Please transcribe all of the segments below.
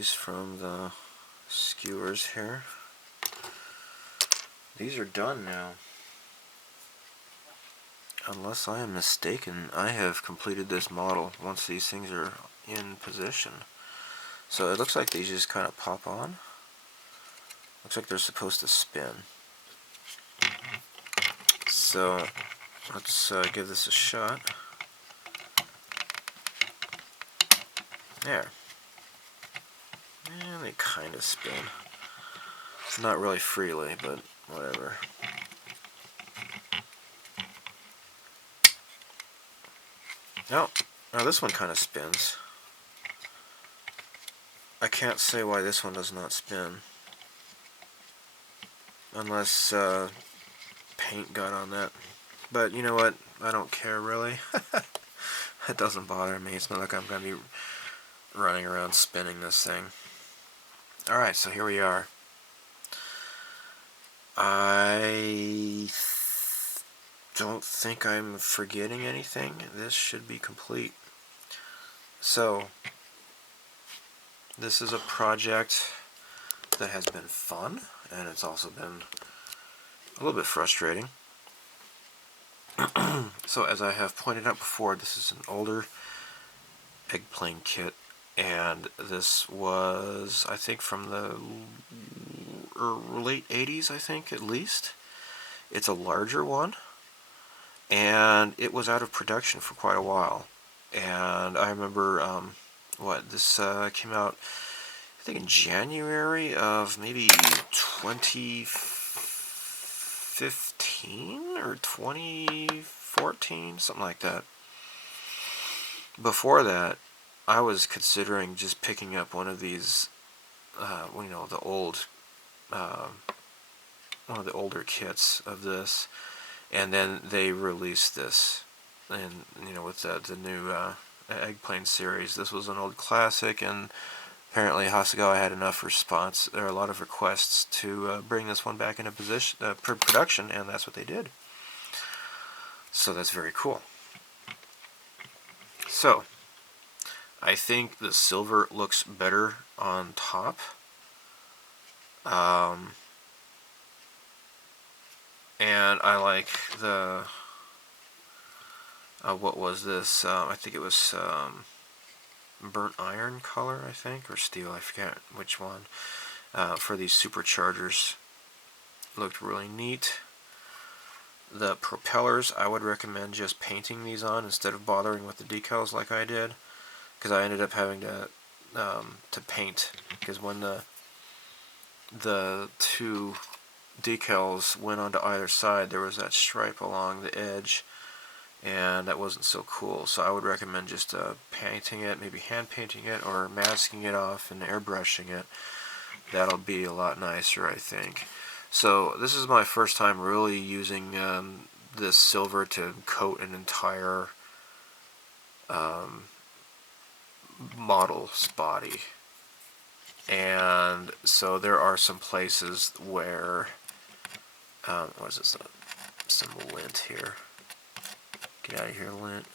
these from the skewers here. These are done now. Unless I am mistaken, I have completed this model once these things are in position. So it looks like these just kind of pop on. Looks like they're supposed to spin. So let's give this a shot. There. And they kind of spin. Not really freely, but whatever. Oh, now this one kind of spins. I can't say why this one does not spin. Unless paint got on that. But you know what? I don't care really. It doesn't bother me. It's not like I'm going to be running around spinning this thing. Alright, so here we are. I don't think I'm forgetting anything. This should be complete. So, this is a project that has been fun, and it's also been a little bit frustrating. So, as I have pointed out before, this is an older Eggplane kit, and this was, I think, from the late 80s, I think, at least. It's a larger one, and it was out of production for quite a while. And I remember, this came out, I think, in January of maybe 2015 or 2014, something like that. Before that, I was considering just picking up one of these, the old, one of the older kits of this, and then they released this, and with the new Eggplane series. This was an old classic, and apparently Hasegawa had enough response, or a lot of requests, to bring this one back into production, and that's what they did. So that's very cool. So, I think the silver looks better on top. And I like the, what was this? I think it was burnt iron color, I think, or steel, I forget which one, for these superchargers. Looked really neat. The propellers, I would recommend just painting these on instead of bothering with the decals like I did, because I ended up having to paint, because when the two decals went onto either side, there was that stripe along the edge, and that wasn't so cool. So I would recommend just painting it, maybe hand painting it, or masking it off and airbrushing it. That'll be a lot nicer, I think. So this is my first time really using this silver to coat an entire model's body. And so there are some places where, what is this, some lint here. Get out of here, lint.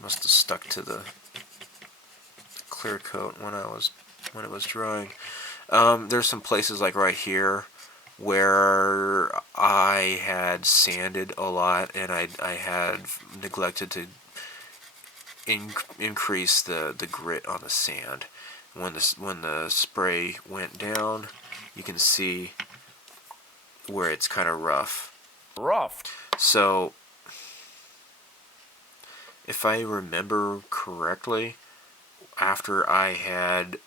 Must have stuck to the clear coat when it was drying. There's some places like right here where I had sanded a lot, and I had neglected to increase the grit on the sand. When the spray went down, you can see where it's kind of rough. So, if I remember correctly, after I had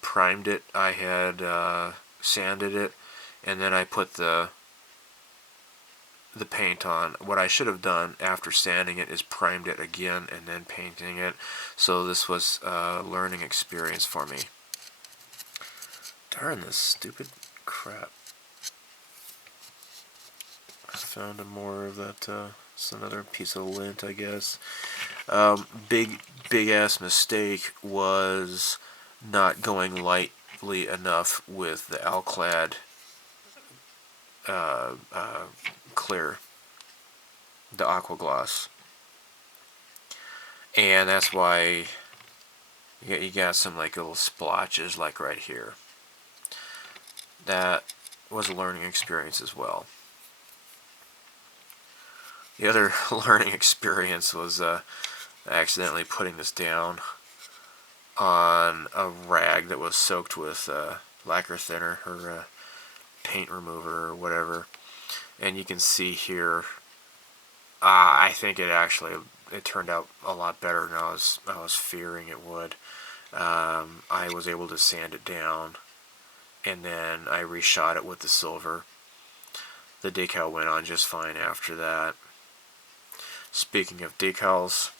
primed it, I had sanded it, and then I put the paint on. What I should have done after sanding it is primed it again and then painting it. So this was a learning experience for me. Darn this stupid crap. I found more of that. It's another piece of lint, I guess. Big ass mistake was not going lightly enough with the Alclad clear, the aqua gloss, and that's why You got some like little splotches like right here. That was a learning experience as well. The other learning experience was accidentally putting this down on a rag that was soaked with lacquer thinner or paint remover or whatever. And you can see here, I think it turned out a lot better than I was fearing it would. I was able to sand it down, and then I reshot it with the silver. The decal went on just fine after that. Speaking of decals,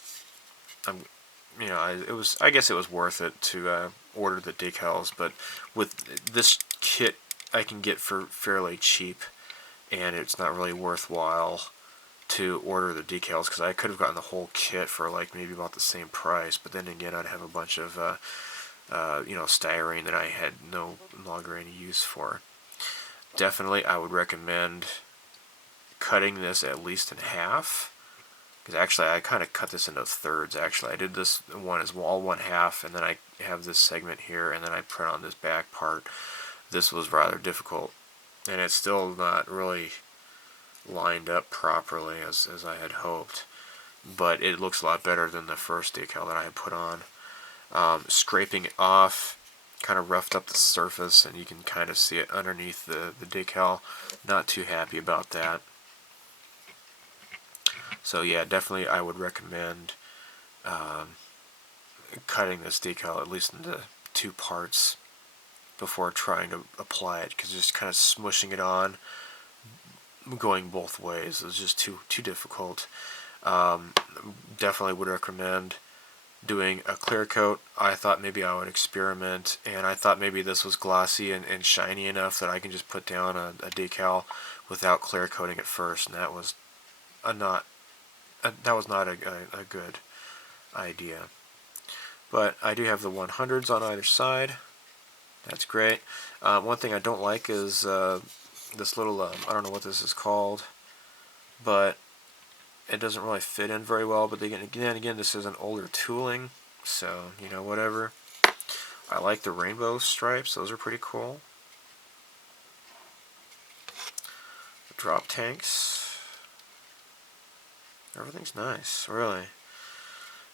I guess it was worth it to order the decals, but with this kit I can get for fairly cheap, and it's not really worthwhile to order the decals because I could have gotten the whole kit for like maybe about the same price, but then again I'd have a bunch of styrene that I had no longer any use for. Definitely I would recommend cutting this at least in half, because actually I kind of cut this into thirds. Actually I did this one as all one half, and then I have this segment here, and then I print on this back part. This was rather difficult, and it's still not really lined up properly as I had hoped, but it looks a lot better than the first decal that I had put on. Scraping it off kind of roughed up the surface, and you can kind of see it underneath the decal. Not too happy about that. So yeah, definitely I would recommend cutting this decal at least into two parts before trying to apply it, because just kind of smushing it on going both ways is just too difficult. Definitely would recommend doing a clear coat. I thought maybe I would experiment, and I thought maybe this was glossy and shiny enough that I can just put down a decal without clear coating it first, and that was not a good idea. But I do have the 100s on either side. That's great. One thing I don't like is this little, I don't know what this is called, but it doesn't really fit in very well. But again, this is an older tooling, so, whatever. I like the rainbow stripes. Those are pretty cool. The drop tanks. Everything's nice, really.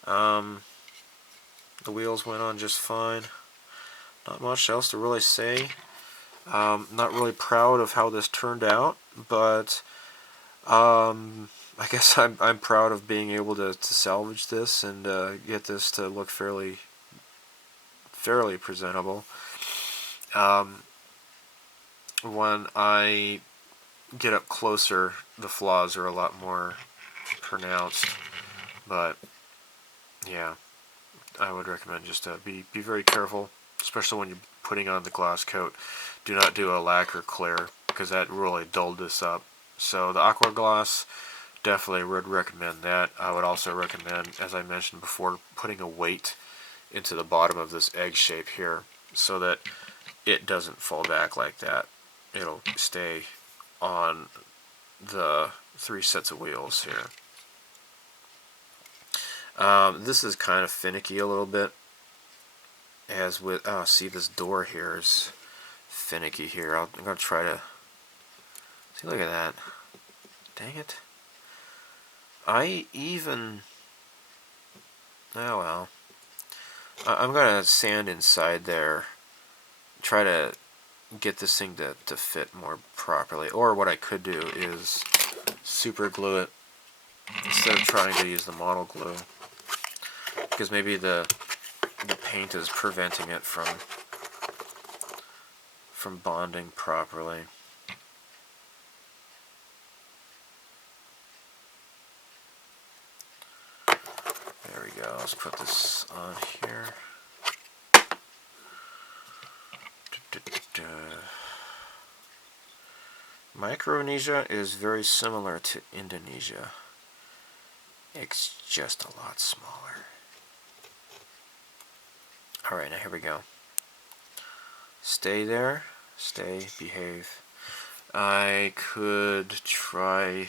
The wheels went on just fine. Not much else to really say. Not really proud of how this turned out, but I guess I'm proud of being able to salvage this and get this to look fairly presentable. When I get up closer, the flaws are a lot more pronounced, but yeah, I would recommend just to be very careful, especially when you're putting on the gloss coat. Do not do a lacquer clear, because that really dulled this up. So the aqua gloss, definitely would recommend that. I would also recommend, as I mentioned before, putting a weight into the bottom of this egg shape here so that it doesn't fall back like that. It'll stay on the 3 sets of wheels here. This is kind of finicky a little bit, as with, see, this door here is finicky here. I'm going to try to, see, look at that. Dang it. Oh well. I'm going to sand inside there, try to get this thing to fit more properly. Or what I could do is super glue it instead of trying to use the model glue, because maybe the paint is preventing it from bonding properly. There we go. Let's put this on here. Micronesia is very similar to Indonesia. It's just a lot smaller. Alright, now here we go. Stay there. Stay. Behave. I could try...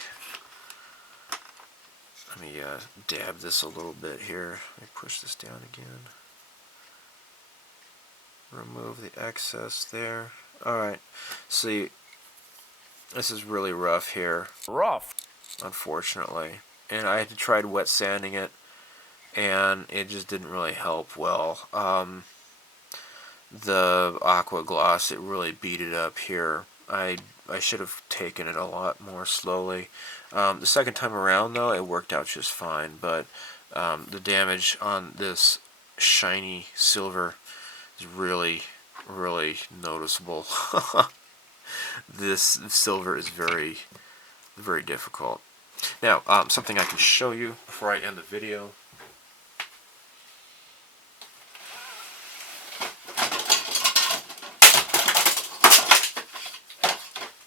Let me dab this a little bit here. Let me push this down again. remove the excess there. Alright, see, this is really rough here. Rough. Unfortunately. And I had tried wet sanding it, and it just didn't really help well. The aqua gloss, it really beat it up here. I should have taken it a lot more slowly. The second time around, though, it worked out just fine, but the damage on this shiny silver is really, really noticeable. This silver is very, very difficult. Now, something I can show you before I end the video.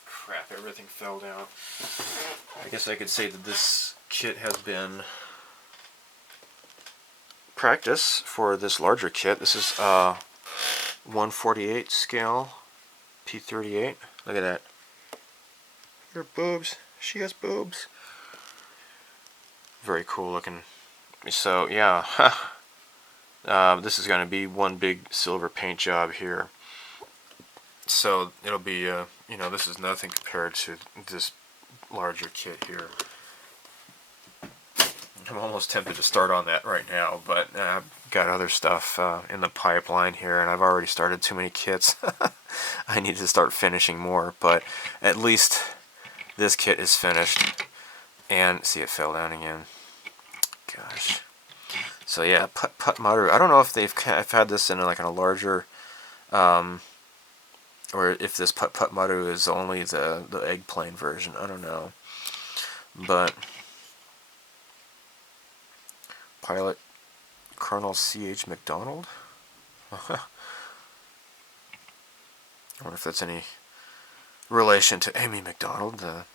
Crap, everything fell down. I guess I could say that this kit has been practice for this larger kit. This is 1/48 scale P-38. Look at that. Her boobs. She has boobs. Very cool looking. So yeah, this is going to be one big silver paint job here. So it'll be, you know, this is nothing compared to this larger kit here. I'm almost tempted to start on that right now, but I've got other stuff in the pipeline here, and I've already started too many kits. I need to start finishing more, but at least this kit is finished. And see, it fell down again. Gosh. So yeah, Put Maru. I don't know if I've had this in like a larger, or if this Put Maru is only the Eggplane version. I don't know, but Pilot Colonel C.H. McDonald. I wonder if that's any relation to Amy McDonald, the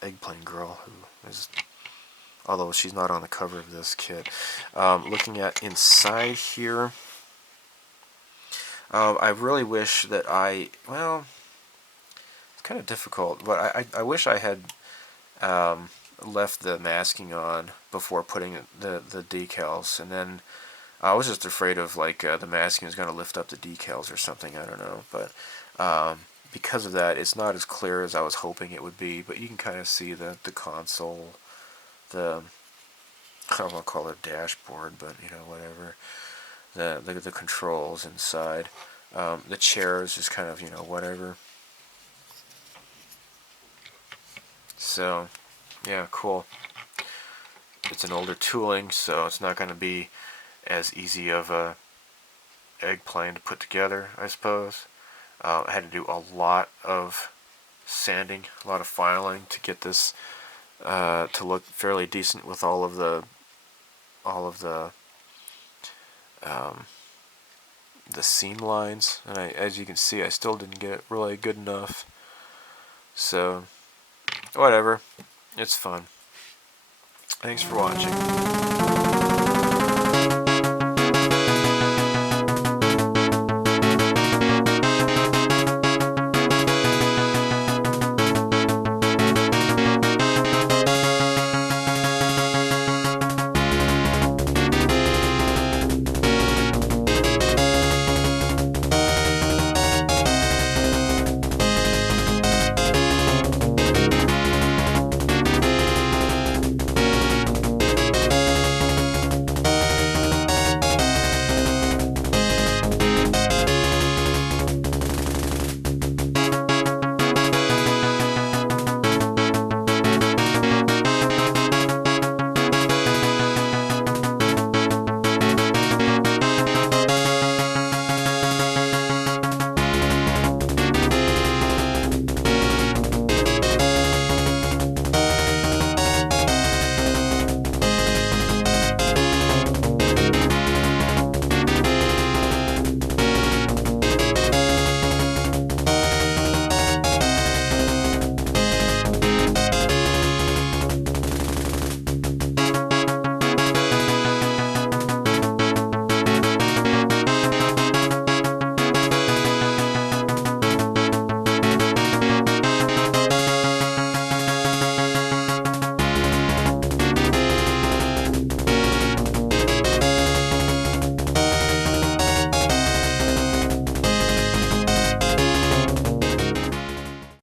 Eggplane girl, who is, although she's not on the cover of this kit. Looking at inside here, I really wish that well, it's kind of difficult, but I wish I had left the masking on before putting the decals, and then I was just afraid of like the masking was going to lift up the decals or something, I don't know, but because of that, it's not as clear as I was hoping it would be, but you can kind of see the console, I don't want to call it a dashboard, but you know, whatever, the controls inside, the chairs is kind of, you know, whatever. So yeah, cool. It's an older tooling, so it's not going to be as easy of a Eggplane to put together, I suppose. I had to do a lot of sanding, a lot of filing to get this to look fairly decent with all of the seam lines, and as you can see, I still didn't get it really good enough. So whatever, it's fun. Thanks for watching.